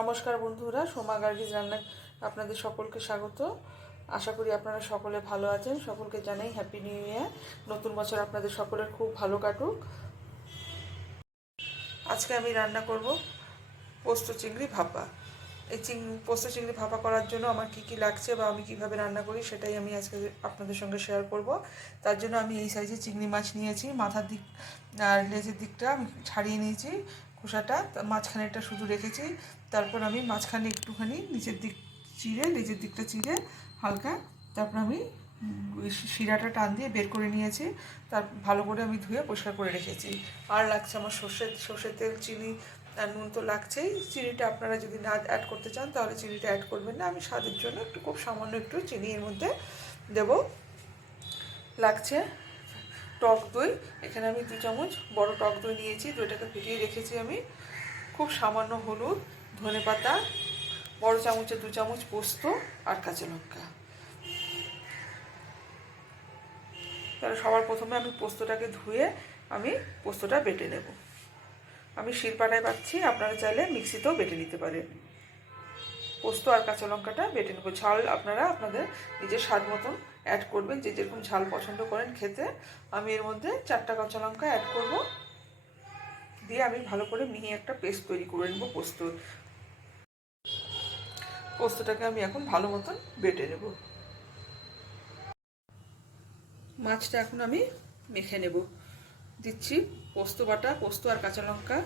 নমস্কার বন্ধুরা, সোমা গার্গিজ রান্নায় আপনাদের সকলকে স্বাগত। আশা করি আপনারা সকলে ভালো আছেন। সকলকে জানাই হ্যাপি নিউ ইয়ার। নতুন বছর আপনাদের সকলের খুব ভালো কাটুক। আজকে আমি রান্না করব পোস্ত চিংড়ি ভাপা। এই পোস্ত চিংড়ি ভাপা করার জন্য আমার কি কি লাগছে বা আমি কিভাবে রান্না করি সেটাই আমি আজকে আপনাদের সঙ্গে শেয়ার করব। তার জন্য আমি এই সাইজে চিংড়ি মাছ নিয়েছি। মাথার দিক আর লেজের দিকটা আমি ছাড়িয়ে নিয়েছি, খোসাটা মাঝখানেটা শুধু রেখেছি। তারপর আমি মাঝখানে একটুখানি নিচের দিক চিড়ে, লেজের দিকটা চিড়ে হালকা, তারপর আমি শিরাটা টান দিয়ে বের করে নিয়েছি। তার ভালো করে আমি ধুয়ে পরিষ্কার করে রেখেছি। আর লাগছে আমার সর্ষের তেল, চিনি আর নুন তো লাগছেই। চিনিটা আপনারা যদি না অ্যাড করতে চান তাহলে চিনিটা অ্যাড করবেন না। আমি স্বাদের জন্য একটু খুব সামান্য একটু চিনি এর মধ্যে দেব। লাগছে টক দই। এখানে আমি 2 চামচ বড় টক দই নিয়েছি, দইটাকে ফেটিয়ে রেখেছি আমি। খুব সামান্য হলুদ, ধনেপাতা, বড় চামচে 2 চামচ পোস্ত আর কাঁচা লঙ্কা। তাহলে সবার প্রথমে আমি পোস্তটাকে ধুয়ে আমি পোস্তটা বেটে নেব। আমি শিলপাটায় বাটছি, আপনারা চাইলে মিক্সিতেও বেটে নিতে পারেন। পোস্ত আর কাঁচা লঙ্কাটা বেটে নেব। ঝাল আপনারা আপনাদের নিজের স্বাদ মতন অ্যাড করবেন, যে যেরকম ঝাল পছন্দ করেন খেতে। আমি এর মধ্যে 4টা কাঁচা লঙ্কা অ্যাড করব, দিয়ে আমি ভালো করে মিহি একটা পেস্ট তৈরি করে নেব। পোস্তটাকে আমি এখন ভালো মতন বেটে নেব। মাছটা এখন আমি মেখে নেব। দিচ্ছি পোস্ত বাটা, পোস্ত আর কাঁচা লঙ্কা।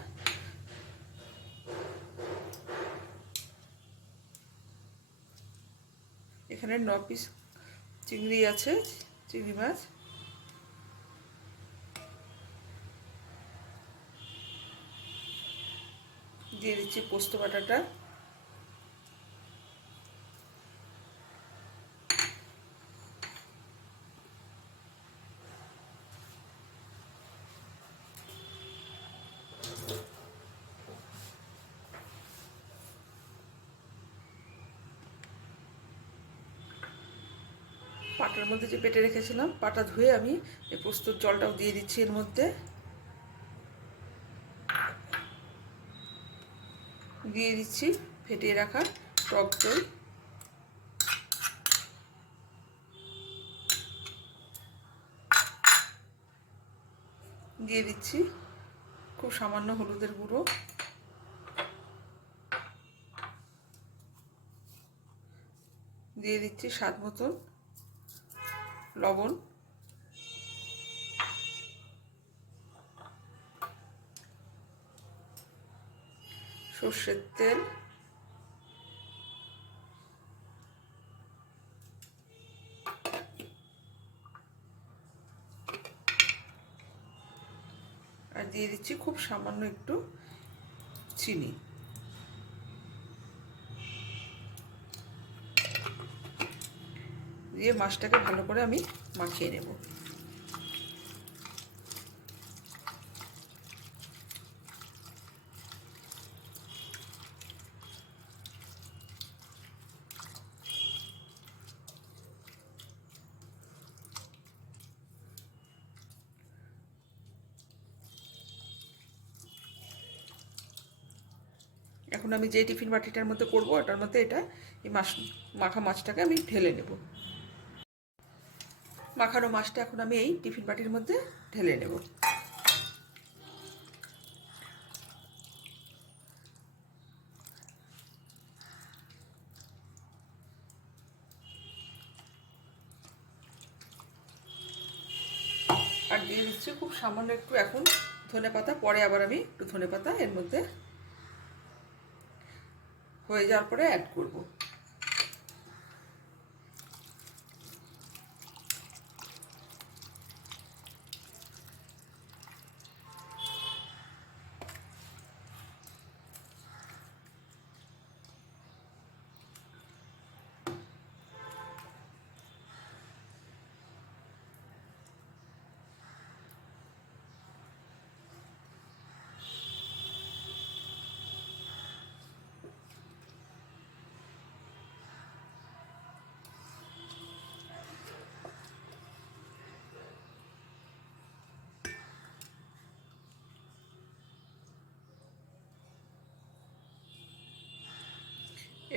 এখানে 9 পিস চিংড়ি আছে, চিংড়ি মাছ। দিয়ে দিচ্ছি পোস্ত বাটাটা। পাটার মধ্যে যে পেটে রেখেছিলাম, পাটা ধুয়ে আমি এই পোস্তর জলটাও দিয়ে দিচ্ছি এর মধ্যে। দিয়ে দিচ্ছি ফেটিয়ে রাখা টক দই। দিয়ে দিচ্ছি খুব সামান্য হলুদের গুঁড়ো। দিয়ে দিচ্ছি স্বাদ মতন লবণ। সর্ষের তেল। আর দিয়ে দিচ্ছি খুব সামান্য একটু চিনি। দিয়ে মাছটাকে ভালো করে আমি মাখিয়ে নেব। এখন আমি যে টিফিন বাটিটার মধ্যে করব ওটার মধ্যে এই মাখা মাছটাকে আমি ঢেলে নেব। মাখানো মাছটা এখন আমি এই টিফিন বাটির মধ্যে ঢেলে নেব। আর দিয়ে দিচ্ছি খুব সামান্য একটু এখন ধনেপাতা। পরে আবার আমি একটু ধনেপাতা এর মধ্যে হয়ে যাওয়ার পরে অ্যাড করব।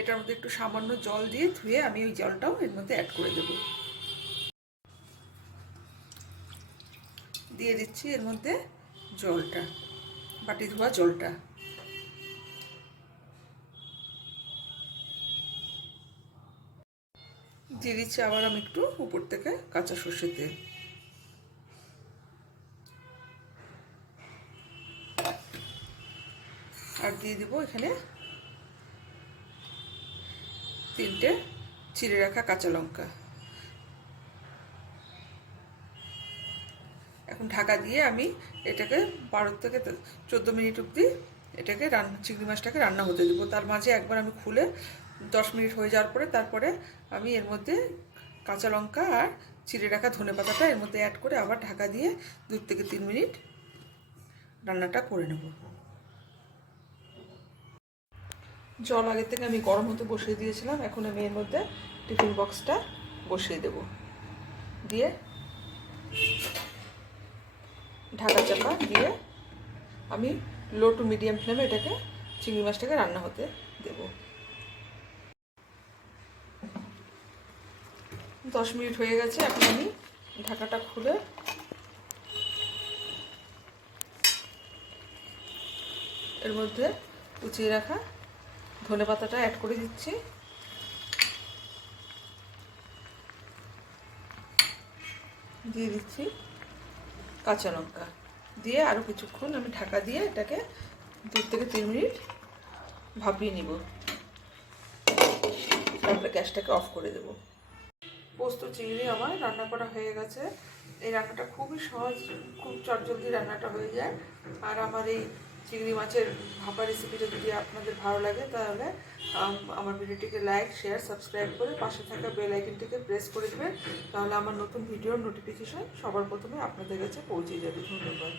এটার মধ্যে একটু সামান্য জল দিয়ে ধুয়ে আমি ওই জলটাও এর মধ্যে অ্যাড করে দেব। দিয়ে দিচ্ছি এর মধ্যে জলটা, বাটি ধোয়া জলটা। দিয়ে দিচ্ছি আবার আমি একটু উপর থেকে কাঁচা সর্ষের তেল। আর দিয়ে দেবো এখানে 3টে চিড়ে রাখা কাঁচা লঙ্কা। এখন ঢাকা দিয়ে আমি এটাকে 12 থেকে 14 মিনিট অবধি এটাকে চিংড়ি মাছটাকে রান্না হতে দেবো। তার মাঝে একবার আমি খুলে 10 মিনিট হয়ে যাওয়ার পরে তারপরে আমি এর মধ্যে কাঁচা লঙ্কা আর চিড়ে রাখা ধনেপাতাটা এর মধ্যে অ্যাড করে আবার ঢাকা দিয়ে 2 থেকে 3 মিনিট রান্নাটা করে নেব। জল আগে থেকে আমি গরম হতে বসিয়ে দিয়েছিলাম। এখন আমি এর মধ্যে টিফিন বক্সটা বসিয়ে দেব, দিয়ে ঢাকা চাপা দিয়ে আমি লো টু মিডিয়াম ফ্লেমে এটাকে চিংড়ি মাছটাকে রান্না হতে দেব। 10 মিনিট হয়ে গেছে। এখন আমি ঢাকাটা খুলে এর মধ্যে কুচিয়ে রাখা ধনেপাতাটা অ্যাড করে দিচ্ছি। দিয়ে দিচ্ছি কাঁচা লঙ্কা, দিয়ে আরও কিছুক্ষণ আমি ঢাকা দিয়ে এটাকে 2 থেকে 3 মিনিট ভাপিয়ে নিব। তারপরে গ্যাসটাকে অফ করে দেব। পোস্ত চিংড়ি আমার রান্না করা হয়ে গেছে। এই রান্নাটা খুবই সহজ, খুব চটজলদি রান্নাটা হয়ে যায়। আর আমার এই চিংড়ি মাছের ভাপা রেসিপিটা যদি আপনাদের ভালো লাগে তাহলে আমার ভিডিওটিকে লাইক, শেয়ার, সাবস্ক্রাইব করে পাশে থাকা বেল আইকনটিকে প্রেস করে দেবেন। তাহলে আমার নতুন ভিডিওর নোটিফিকেশন সবার প্রথমে আপনাদের কাছে পৌঁছে যাবে। ধন্যবাদ।